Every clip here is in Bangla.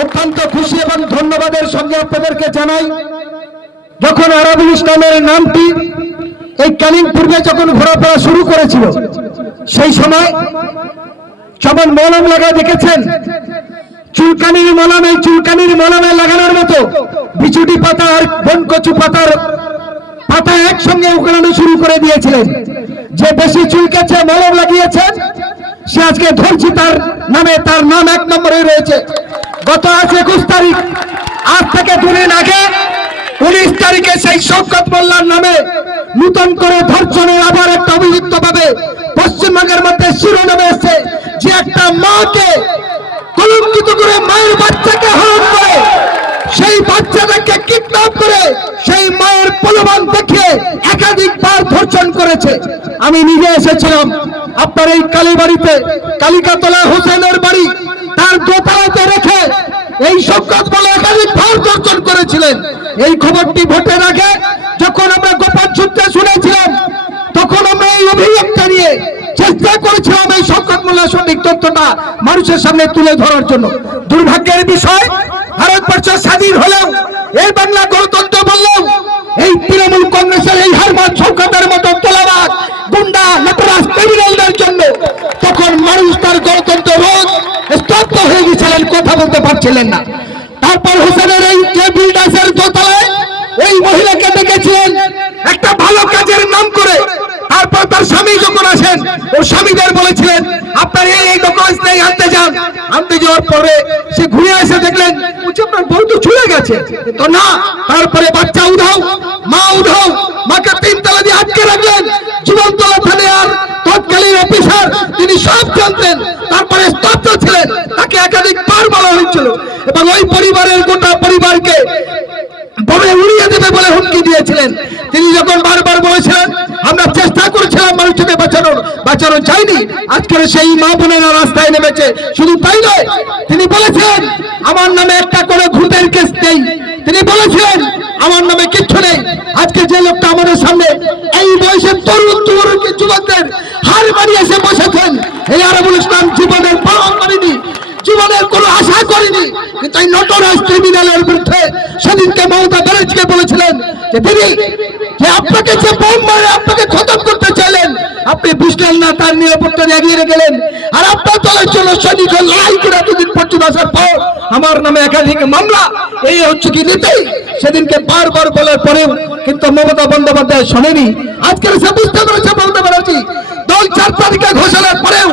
অত্যন্ত খুশি এবং ধন্যবাদের সঙ্গে আপনাদেরকে জানাই, যখন আরাবুল ইসলামের নামটি এই ক্যানিং পূর্বে যখন ঘোরাফেরা শুরু করেছিল, সেই সময় যেমন মলম লাগা দেখেছেন, চুলকানির মলম, এই চুলকানির মলমে লাগানোর মতো বিচুটি পাতা আর বনকচু পাতার পাতা একসঙ্গে উকানো শুরু করে দিয়েছিলেন। যে বেশি চুলকেছে, মলম লাগিয়েছেন, সে আজকে ধরছি তার নামে, তার নাম 1 নম্বরে রয়েছে। গত 21 তারিখ, আজ থেকে 2 দিন আগে 19 তারিখে সেই শওকত মোল্লার নামে নতুন করে ধর্ষণের আবার একটা অভিযুক্ত ভাবে পশ্চিমবঙ্গের মধ্যে শিরোনামে এসেছে, যে একটা মাকে কলঙ্কিত করে মায়ের বাচ্চাকে হরণ করে, সেই বাচ্চাটাকে কিডন্যাপ করে সেই মায়ের প্রলোভন দেখিয়ে একাধিকবার ধর্ষণ করেছে। আমি নিজে এসেছিলাম আপনার এই কালীবাড়িতে, কালিকাতলা হোসেনের বাড়ি, তার দোতলাতে রেখে এই শওকত মোল্লা একাধিকবার ধর্ষণ করেছিলেন। এই খবরটি ভোটের আগে যখন আমরা গোপন সূত্রে শুনেছিলাম, তখন আমরা এই অভিযোগটা নিয়ে চেষ্টা করেছিলাম এই শওকত মোল্লার সঠিক তথ্যটা মানুষের সামনে তুলে ধরার জন্য। দুর্ভাগ্যের বিষয়, ভারতবর্ষ স্বাধীন হলেও, এই বাংলা গণতন্ত্র বললেও, এই তৃণমূল কংগ্রেসের এই হারমান শওকতের মতো তোলাবাজ গুন্ডা নেতারাজ ক্রিমিনালদের জন্য তখন মানুষ তার গণতন্ত্র রোজ স্তব্ধ হয়ে গেছিলেন, কথা বলতে পারছিলেন না। তারপর হোসেনের এই যে বিল্ডার্সের দোতলায় ওই মহিলাকে দেখেছিলেন একটা ভালো কাজের নাম করে। তারপর তার স্বামী যখন আসেন, ওর স্বামীদের বলেছিলেন আপনার এই ডকুমেন্টস নেই, আনতে যান। আনতে যাওয়ার পরে সে ঘুরে এসে দেখলেন আপনার বউ তো চলে গেছে, তো না। তারপরে বাচ্চা উধাও, মা উধাও, মাকে 3 তলা দিয়ে আটকে রাখলেন। জীবনতলা থানার তৎকালীন অফিসার তিনি সব জানতেন, তারপরে স্তব্ধ ছিলেন। তাকে একাধিকবার বলা হয়েছিল এবং ওই পরিবারের গোটা পরিবারকে বোমে উড়িয়ে দেবে বলে হুমকি দিয়েছিলেন। তিনি যখন বারবার বলেছিলেন আমরা চেষ্টা করেছিলাম মানুষকে বাঁচানো যায়নি, আজকের সেই মা বোনেরা রাস্তায় নেমেছে। শুধু তাই নয়, তিনি বলেছিলেন আমার নামে একটা করে ঘুষের কেস নেই, তিনি বলেছিলেন আমার নামে কিচ্ছু নেই। আজকে যে লোকটা আমাদের সামনে এই বয়সে তরুণ যুবকদের হার মারিয়ে এসে বসেছেন, এই আরাবুল ইসলাম জীবনের পরোয়া করেনি, জীবনের কোনো আশা করেনি, কিন্তু এই নটরাজ ক্রিমিনালের বিরুদ্ধে সেদিনকে মমতা ব্যানার্জিকে বলেছিলেন যে দিদি, যে আপনাকে যে বোম মারে আপনাকে খতম করতে চাইলেন, আপনি বুঝলেন না, তার নিরাপত্তা এগিয়ে গেলেন। আর আপনার দলের জন্য সৈনিক লড়াই করে এতদিন পর্যন্ত আসার পর আমার নামে একাধিক মামলা, এই হচ্ছে কি নীতি। সেদিনকে বারবার বলার পরেও কিন্তু মমতা বন্দ্যোপাধ্যায় শোনেনি। আজকের সে বুঝতে পেরেছে মমতা ব্যানার্জি দল 4 তারিখে ঘোষণার পরেও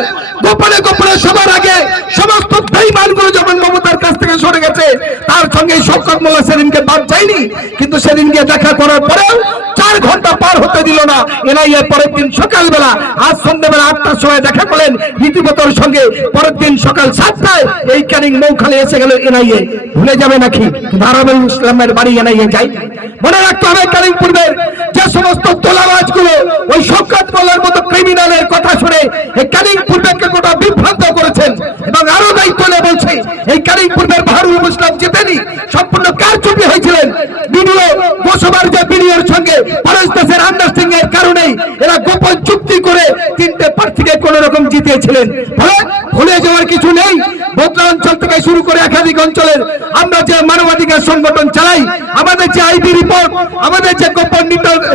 গোপনে গোপনে সবার আগে সমস্ত বেঈমানগুলো যখন মমতার কাছ থেকে সরে গেছে, তার সঙ্গে শওকত মোল্লা সেদিনকে বাদ যায়নি। কিন্তু সেদিনকে দেখা করার পরেও 4 ঘন্টা পার হতে দিল না এনআইএ। পরের দিন সকালবেলা, আজ সন্ধ্যাবেলা 8টার সময় দেখা করলেন রীতিমতোর সঙ্গে। পরের দিন সকাল 7টায় এই ক্যানিং মৌখালে এসে গেল এনআইএ। ভুলে যাবে নাকি আরাবুল ইসলামের বাড়ি এনআইএ যাই? মনে রাখতে হবে ক্যানিং পূর্বের যে সমস্ত তোলাবাজগুলো ওই শওকত মোল্লার মতো ক্রিমিনালের কথা শুনে এই ক্যানিং পূর্বেকে গোটা বিভ্রান্ত করেছেন। এবং আরো দায়িত্ব নিয়ে বলছে এই ক্যানিং পূর্বের বাহারুল ইসলাম জিতেনি, সম্পূর্ণ কারচুপি হয়েছিলেন। ভিডিও বসবার যে ভিডিওর সঙ্গে পরেশ দাসের আন্ডারস্ট্যান্ডিং এর কারণে এরা গোপন চুক্তি করে 3টে প্রার্থীকে কোন রকম জিতিয়েছিলেন। ভুলে যাওয়ার কিছু নেই। বদলা অঞ্চল থেকে শুরু করে একাধিক অঞ্চলের আমরা যে মানবাধিকার সংগঠন চালাই, আমাদের যে আইবি রিপোর্ট, আমাদের যে গোপন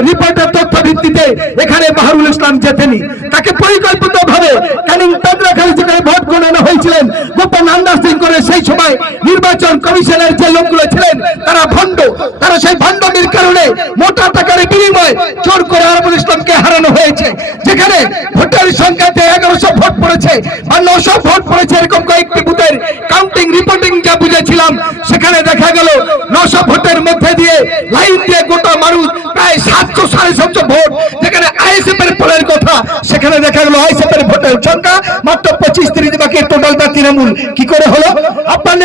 রিপোর্টের তথ্য ভিত্তিতে এখানে বাহারুল ইসলাম জেতেনি। তাকে পরিকল্পিত ভাবে ক্যানিং পেন্দ্রাখালী যেখানে ভোট গণনা হয়েছিলেন গোপন আন্ডারস্ট্যান্ডিং করে সেই সময় নির্বাচন কমিশনের যে লোকগুলো ছিলেন তারা ভণ্ড। তারা সেই ভণ্ডমির কারণে মোটা টাকার বিনিময়ে জোর করে আরাবুল ইসলামকে হারানো হয়েছে। যেখানে ভোটের সংখ্যাতে 1100 ভোট পড়েছে বা 900 ভোট পড়েছে, এরকম কয়েকটি বুথের কাউন্টিং রিপোর্টিং যা বুঝেছিলাম, সেখানে দেখা গেল 900 ভোটের মধ্যে দিয়ে লাইন দিয়ে গোটা মানুষ প্রায় 700 সাড়ে 700 ভোট। যেখানে আইএসএফ এর পোলের কথা, সেখানে দেখা গেল আইএসএফ এর ভোটের সংখ্যা মাত্র 25-30, বাকি টোটালটা তৃণমূল। কি করে হলো? আপনার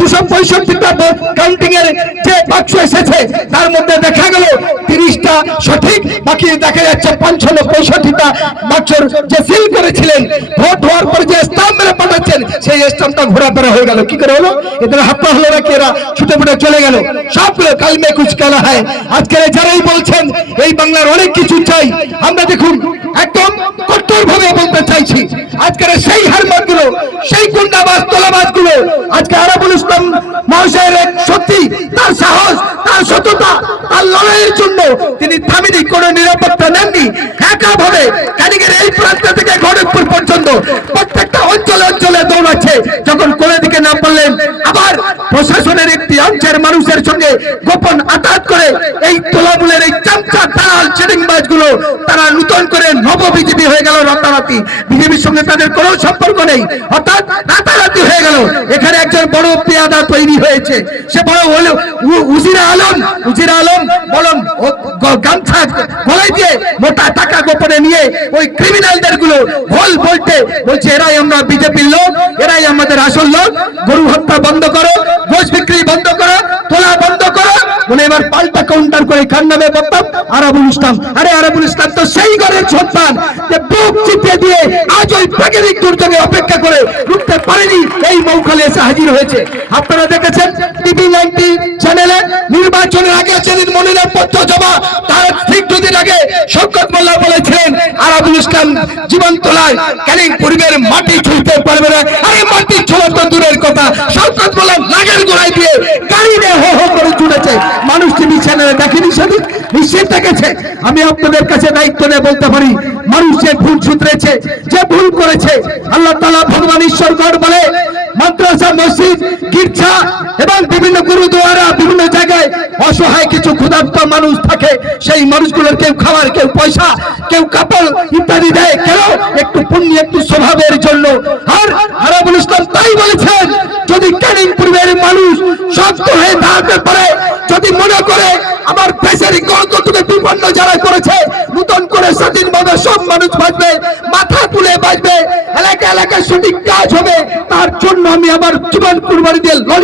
265টা ভোট কাউন্টিং এর যে বাক্স এসেছে তার মধ্যে দেখা গেল 30টা সঠিক, বাকি দেখা যাচ্ছে 55-65টা বাক্সর যে সিল করেছিলেন ভোট হওয়ার পর যে স্টাম্প মেরে পাঠাচ্ছেন সেই স্টাম্পটা ঘোরাফেরা হয়ে গেল। কি করে হলো? এদের হাপ্পা হলো নাকি এরা ছুটে ফুটে চলে গেল? সবগুলো কাল মে কুছ কালা হয়। আজকের যারাই বলছেন এই বাংলার অনেক কিছু চাই, আমরা দেখুন একদম কঠোরভাবে বলতে চাইছি, আজকের সেই হারমাতগুলো, সেই গুন্ডাবাজ তোলাবাজগুলো আজকে আরাবুল ইসলাম মহাশয়ের সত্যি তার সাহস, তার সততা, তার লড়াইয়ের জন্য তিনি থামিনি, কোনো নিরাপত্তা নেননি। একাভাবে কানিগের এই প্রান্ত থেকে খড়গপুর পর্যন্ত প্রত্যেকটা অঞ্চলে অঞ্চলে দৌড়াচ্ছে। যখন কোন দিকে না বললেন, আবার প্রশাসনের একটি অংশের মানুষের সঙ্গে গোপন আঘাত করে এই তোলামূলের এই চামচা দালাল চিটিংবাজগুলো তারা নূতন করে নব বিজেপি হয়ে গেল রাতারাতি। বিজেপির সঙ্গে তাদের কোনো সম্পর্ক নেই, অর্থাৎ রাতারাতি হয়ে গেল। এখানে একজন বড় পেয়াদা তৈরি হয়েছে, সে বড় উজিরা আলম বলম গামছা গলায় দিয়ে মোটা টাকা গোপনে নিয়ে ওই ক্রিমিনালদের গুলো ভুল বলছে এরাই আমরা বিজেপির লোক, এরাই আমাদের আসল লোক। গরু হত্যা বন্ধ করো, গোশ বিক্রি বন্ধ করো, তোলা বন্ধ করো বলে এবার পাল্টা কাউন্টার করে কার নামে বলতাম আরাবুল ইসলাম। আরে আরাবুল ইসলাম তো সেই ঘরের সন্তান যে বুক চিপিয়ে দিয়ে আজ ওই প্রাকৃতিক দুর্যোগে অপেক্ষা করে রুখতে পারেনি, এই মৌখালে এসে হাজির হয়েছে। আপনারা দেখেছেন টিভি 90 চ্যানেলে নির্বাচনের আগে সেদিন মনিরের পত্র জমা, তার ঠিক দুদিন আগে শওকত মোল্লা বলেছিলেন আরাবুল ইসলাম জীবন তোলায় ক্যানিং পূর্বের মাটি ছুঁতে পারবে না। আরে মাটি ছোঁয়া তো দূরের কথা, শওকত মোল্লা লাগের গোড়ায় দিয়ে গাড়ি নিয়ে হো হো করে ছুটেছে। মানুষ টিভি চ্যানেলে দেখেনি, সেদিন নিশ্চিত দেখেছে। আমি আপনাদের কাছে দায়িত্ব নিয়ে বলতে পারি, মানুষ যে ভুল শুধরেছে, যে ভুল করেছে, আল্লাহ তাআলা ভগবান ঈশ্বর গড় বলে মাদ্রাসা, মসজিদ, গির্জা এবং বিভিন্ন গুরুদুয়ারা, বিভিন্ন জায়গায় অসহায় কিছু ক্ষুধার্ত মানুষ থাকে। সেই মানুষগুলোর কেউ খাবার, কেউ পয়সা, কেউ কাপড় ইত্যাদি দেয়। কেন? একটু পুণ্য, একটু স্বভাবের জন্য। আর আরাবুল ইসলাম তাই বলেছেন, যদি ক্যানিং পূর্বের মানুষ শক্ত হয়ে দাঁড়াতে পারে, যদি মনে করে আমার দেশের গণতন্ত্রকে বিপন্ন যারা করেছে, নতুন করে স্বাধীনভাবে সব মানুষ বাঁচবে, মাথা তুলে বাঁচবে, এলাকা এলাকায় সঠিক কাজ হবে, তার জন্য আমি আমার জীবন কুরবানি দিয়ে লড়ি।